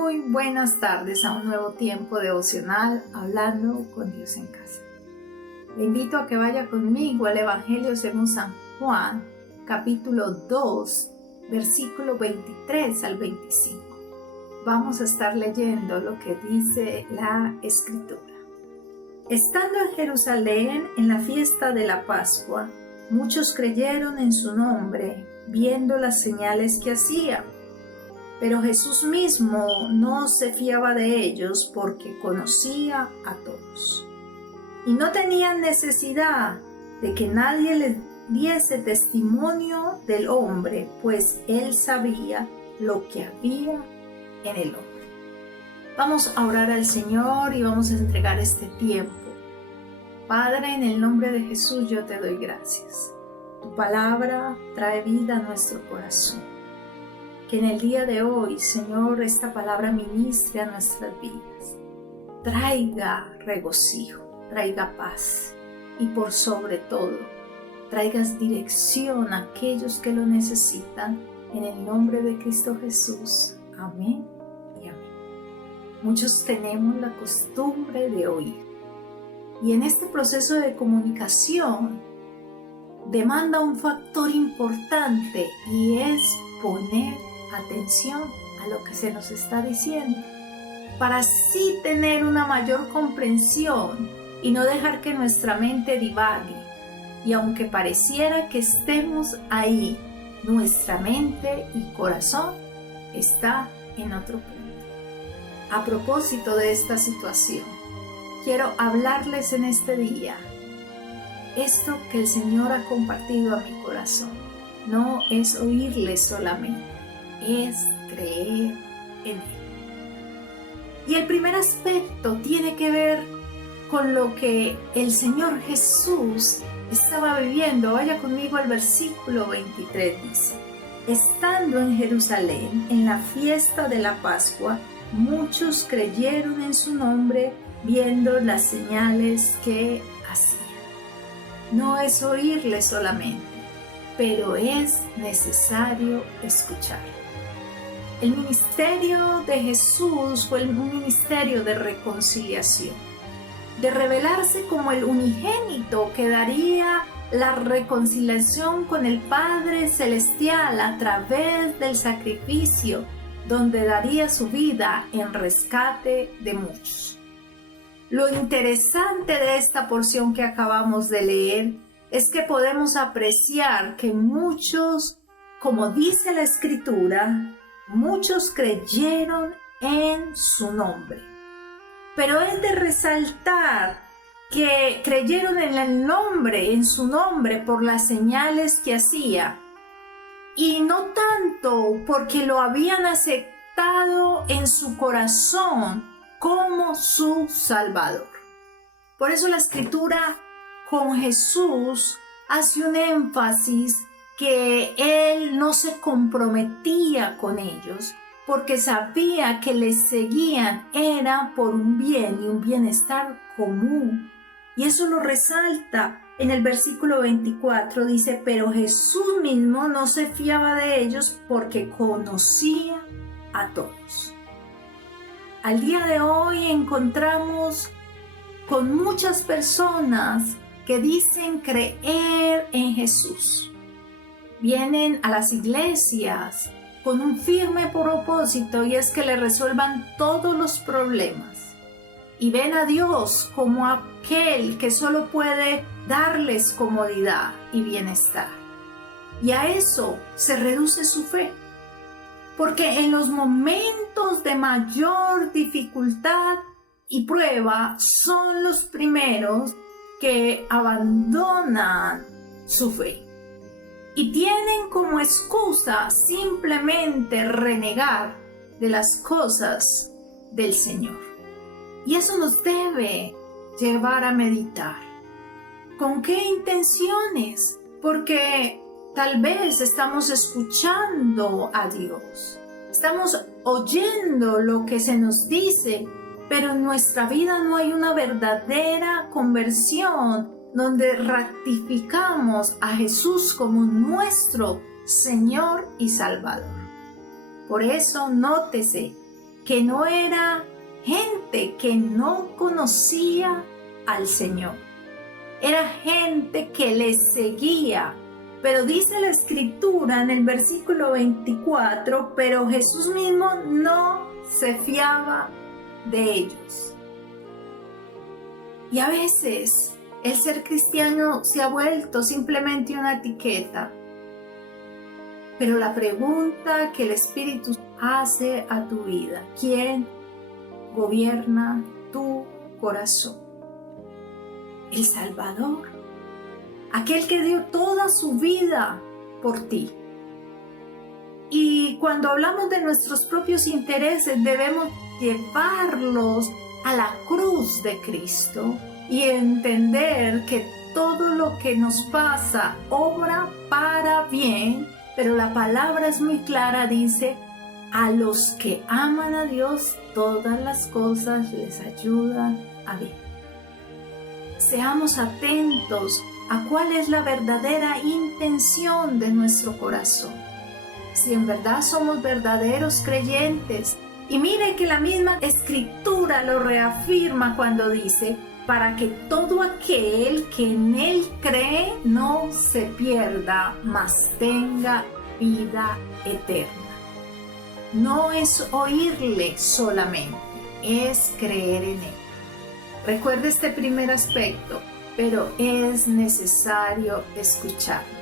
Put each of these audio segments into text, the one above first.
Muy buenas tardes a un nuevo tiempo devocional hablando con Dios en casa. Le invito a que vaya conmigo al Evangelio según San Juan, capítulo 2, versículo 23 al 25. Vamos a estar leyendo lo que dice la Escritura. Estando en Jerusalén en la fiesta de la Pascua, muchos creyeron en su nombre, viendo las señales que hacía. Pero Jesús mismo no se fiaba de ellos porque conocía a todos. Y no tenían necesidad de que nadie les diese testimonio del hombre, pues él sabía lo que había en el hombre. Vamos a orar al Señor y vamos a entregar este tiempo. Padre, en el nombre de Jesús yo te doy gracias. Tu palabra trae vida a nuestro corazón. Que en el día de hoy, Señor, esta palabra ministre a nuestras vidas. Traiga regocijo, traiga paz y por sobre todo, traigas dirección a aquellos que lo necesitan en el nombre de Cristo Jesús. Amén y amén. Muchos tenemos la costumbre de oír y en este proceso de comunicación demanda un factor importante y es poner atención a lo que se nos está diciendo para así tener una mayor comprensión y no dejar que nuestra mente divague y aunque pareciera que estemos ahí, nuestra mente y corazón está en otro punto. A propósito de esta situación, quiero hablarles en este día esto que el Señor ha compartido a mi corazón. No es oírle solamente, es creer en Él. Y el primer aspecto tiene que ver con lo que el Señor Jesús estaba viviendo. Vaya conmigo al versículo 23, dice: estando en Jerusalén en la fiesta de la Pascua, muchos creyeron en su nombre viendo las señales que hacía. No es oírle solamente, pero es necesario escucharlo. El ministerio de Jesús fue un ministerio de reconciliación, de revelarse como el unigénito que daría la reconciliación con el Padre Celestial a través del sacrificio, donde daría su vida en rescate de muchos. Lo interesante de esta porción que acabamos de leer es que podemos apreciar que muchos, como dice la Escritura, muchos creyeron en su nombre. Pero es de resaltar que creyeron en su nombre por las señales que hacía y no tanto porque lo habían aceptado en su corazón como su Salvador. Por eso la Escritura con Jesús hace un énfasis que Él no se comprometía con ellos porque sabía que les seguían era por un bien y un bienestar común. Y eso lo resalta en el versículo 24, dice: pero Jesús mismo no se fiaba de ellos porque conocía a todos. Al día de hoy encontramos con muchas personas que dicen creer en Jesús. Vienen a las iglesias con un firme propósito y es que le resuelvan todos los problemas. Y ven a Dios como aquel que solo puede darles comodidad y bienestar. Y a eso se reduce su fe. Porque en los momentos de mayor dificultad y prueba son los primeros que abandonan su fe. Y tienen como excusa simplemente renegar de las cosas del Señor. Y eso nos debe llevar a meditar. ¿Con qué intenciones? Porque tal vez estamos escuchando a Dios. Estamos oyendo lo que se nos dice, pero en nuestra vida no hay una verdadera conversión donde ratificamos a Jesús como nuestro Señor y Salvador. Por eso nótese que no era gente que no conocía al Señor. Era gente que le seguía. Pero dice la Escritura en el versículo 24, pero Jesús mismo no se fiaba de ellos. Y a veces el ser cristiano se ha vuelto simplemente una etiqueta. Pero la pregunta que el Espíritu hace a tu vida: ¿quién gobierna tu corazón? El Salvador, aquel que dio toda su vida por ti. Y cuando hablamos de nuestros propios intereses, debemos llevarlos a la cruz de Cristo y entender que todo lo que nos pasa obra para bien, pero la palabra es muy clara, dice: a los que aman a Dios, todas las cosas les ayudan a bien. Seamos atentos a cuál es la verdadera intención de nuestro corazón. Si en verdad somos verdaderos creyentes, y mire que la misma Escritura lo reafirma cuando dice: para que todo aquel que en Él cree no se pierda, mas tenga vida eterna. No es oírle solamente, es creer en Él. Recuerde este primer aspecto, pero es necesario escucharle.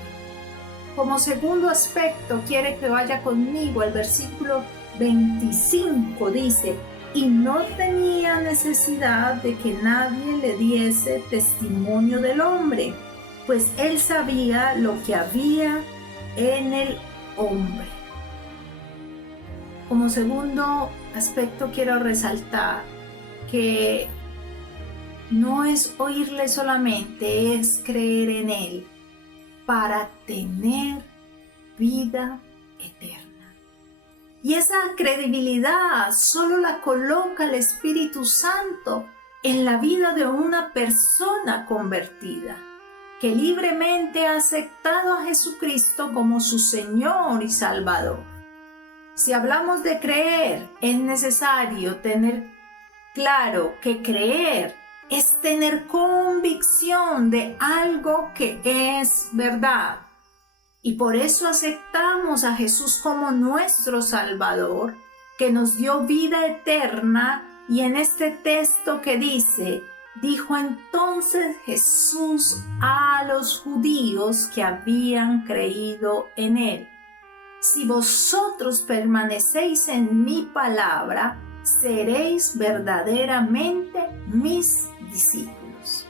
Como segundo aspecto, quiere que vaya conmigo al versículo 25, dice: y no tenía necesidad de que nadie le diese testimonio del hombre, pues él sabía lo que había en el hombre. Como segundo aspecto, quiero resaltar que no es oírle solamente, es creer en Él para tener vida eterna. Y esa credibilidad solo la coloca el Espíritu Santo en la vida de una persona convertida, que libremente ha aceptado a Jesucristo como su Señor y Salvador. Si hablamos de creer, es necesario tener claro que creer es tener convicción de algo que es verdad. Y por eso aceptamos a Jesús como nuestro Salvador, que nos dio vida eterna. Y en este texto que dice: dijo entonces Jesús a los judíos que habían creído en Él: si vosotros permanecéis en mi palabra, seréis verdaderamente mis discípulos.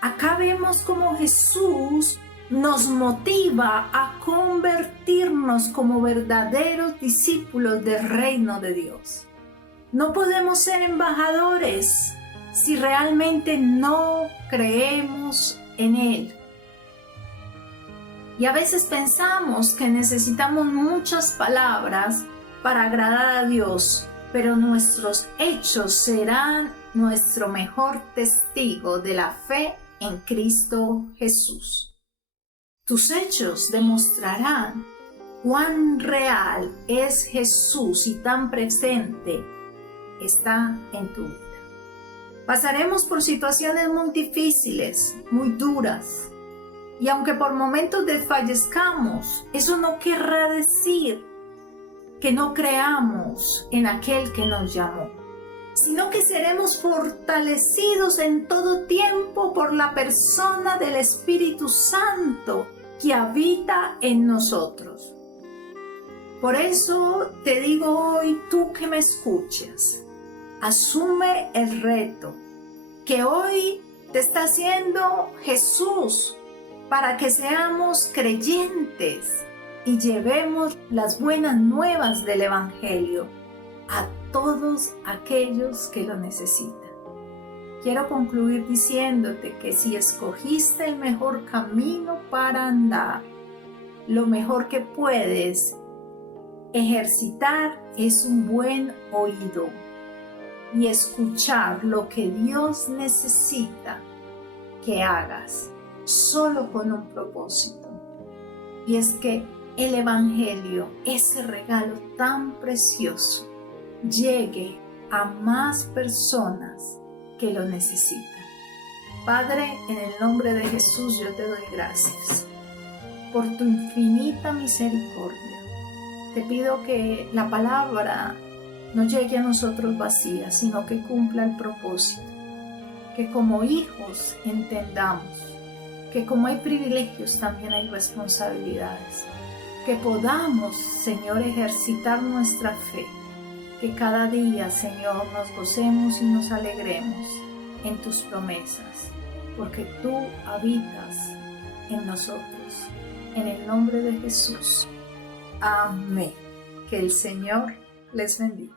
Acá vemos cómo Jesús nos motiva a convertirnos como verdaderos discípulos del reino de Dios. No podemos ser embajadores si realmente no creemos en Él. Y a veces pensamos que necesitamos muchas palabras para agradar a Dios, pero nuestros hechos serán nuestro mejor testigo de la fe en Cristo Jesús. Tus hechos demostrarán cuán real es Jesús y tan presente está en tu vida. Pasaremos por situaciones muy difíciles, muy duras. Y aunque por momentos desfallezcamos, eso no querrá decir que no creamos en aquel que nos llamó, sino que seremos fortalecidos en todo tiempo por la persona del Espíritu Santo que habita en nosotros. Por eso te digo hoy, tú que me escuchas, asume el reto que hoy te está haciendo Jesús, para que seamos creyentes y llevemos las buenas nuevas del Evangelio a todos aquellos que lo necesitan. Quiero concluir diciéndote que si escogiste el mejor camino para andar, lo mejor que puedes ejercitar es un buen oído y escuchar lo que Dios necesita que hagas, solo con un propósito, y es que el Evangelio, ese regalo tan precioso, llegue a más personas que lo necesitan. Padre, en el nombre de Jesús yo te doy gracias por tu infinita misericordia. Te pido que la palabra no llegue a nosotros vacía, sino que cumpla el propósito. Que como hijos entendamos que como hay privilegios también hay responsabilidades. Que podamos, Señor, ejercitar nuestra fe. Que cada día, Señor, nos gocemos y nos alegremos en tus promesas, porque tú habitas en nosotros. En el nombre de Jesús. Amén. Que el Señor les bendiga.